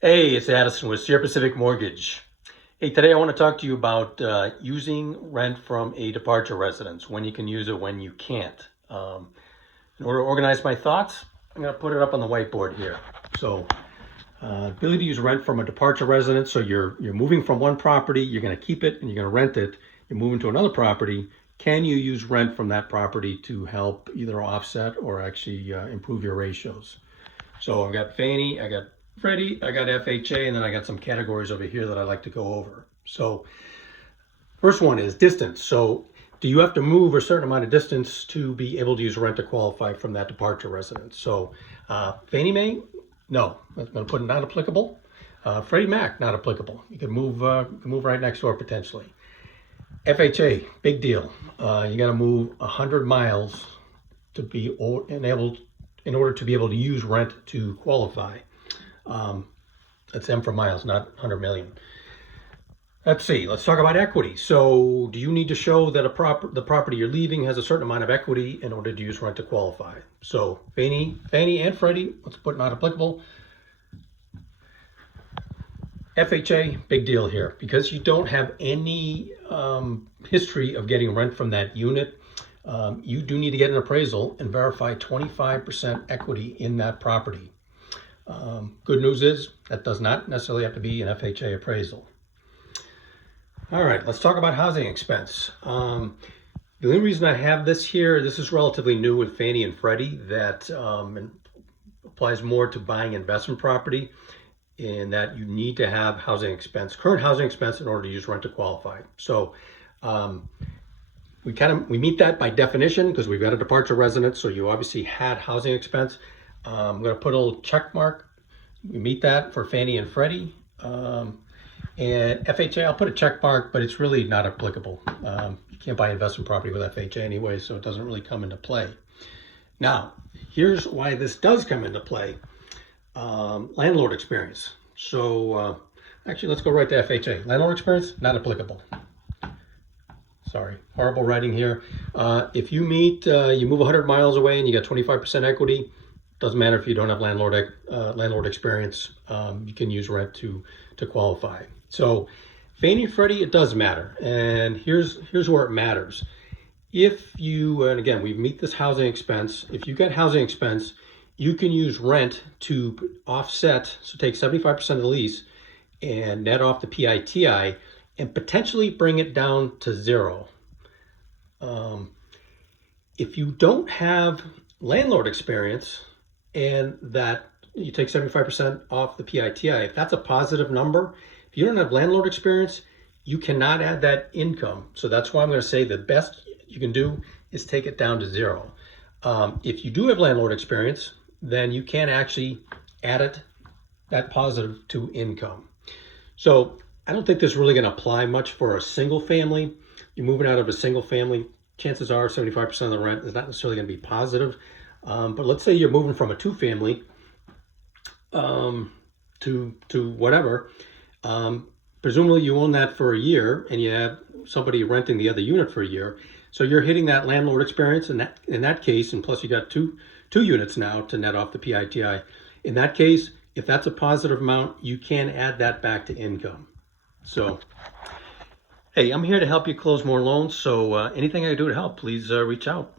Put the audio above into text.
Hey, it's Addison with Sierra Pacific Mortgage. Hey, today I want to talk to you about using rent from a departure residence, when you can use it, when you can't. In order to organize my thoughts, I'm going to put it up on the whiteboard here. So, ability to use rent from a departure residence. So you're moving from one property, you're going to keep it, and you're going to rent it. You're moving to another property. Can you use rent from that property to help either offset or actually improve your ratios? So I've got Fannie, I got Freddie, I got FHA, and then I got some categories over here that I like to go over. So first one is distance. So do you have to move a certain amount of distance to be able to use rent to qualify from that departure residence? So Fannie Mae, no, I'm going to put not applicable. Freddie Mac, not applicable. You can move right next door potentially. FHA, big deal. You got to move 100 miles to be enabled in order to be able to use rent to qualify. That's M for miles, not 100 million. Let's see, let's talk about equity. So do you need to show that the property you're leaving has a certain amount of equity in order to use rent to qualify? So Fannie and Freddie, let's put not applicable. FHA, big deal here. Because you don't have any history of getting rent from that unit, you do need to get an appraisal and verify 25% equity in that property. Good news is that does not necessarily have to be an FHA appraisal. All right, let's talk about housing expense. The only reason I have this here, this is relatively new with Fannie and Freddie, that applies more to buying investment property, in that you need to have housing expense, current housing expense, in order to use rent to qualify. So we meet that by definition because we've got a departure residence, so you obviously had housing expense. I'm going to put a little check mark. We meet that for Fannie and Freddie. And FHA, I'll put a check mark, but it's really not applicable. You can't buy investment property with FHA anyway, so it doesn't really come into play. Now, here's why this does come into play. Landlord experience. So actually, let's go right to FHA. Landlord experience, not applicable. Sorry, horrible writing here. If you you move 100 miles away and you got 25% equity, doesn't matter if you don't have landlord experience. You can use rent to qualify. So Fannie and Freddie, it does matter. And here's where it matters. If you, and again, we meet this housing expense. If you get housing expense, you can use rent to offset, so take 75% of the lease and net off the PITI and potentially bring it down to zero. If you don't have landlord experience and that you take 75% off the PITI, if that's a positive number, if you don't have landlord experience, you cannot add that income. So that's why I'm going to say the best you can do is take it down to zero. If you do have landlord experience, then you can actually add that positive to income. So I don't think this is really going to apply much for a single family. You're moving out of a single family, chances are 75% of the rent is not necessarily going to be positive. But let's say you're moving from a two family to whatever. Presumably you own that for a year and you have somebody renting the other unit for a year. So you're hitting that landlord experience in that case, and plus you got two units now to net off the PITI. In that case, if that's a positive amount, you can add that back to income. So, hey, I'm here to help you close more loans. So anything I can do to help, please reach out.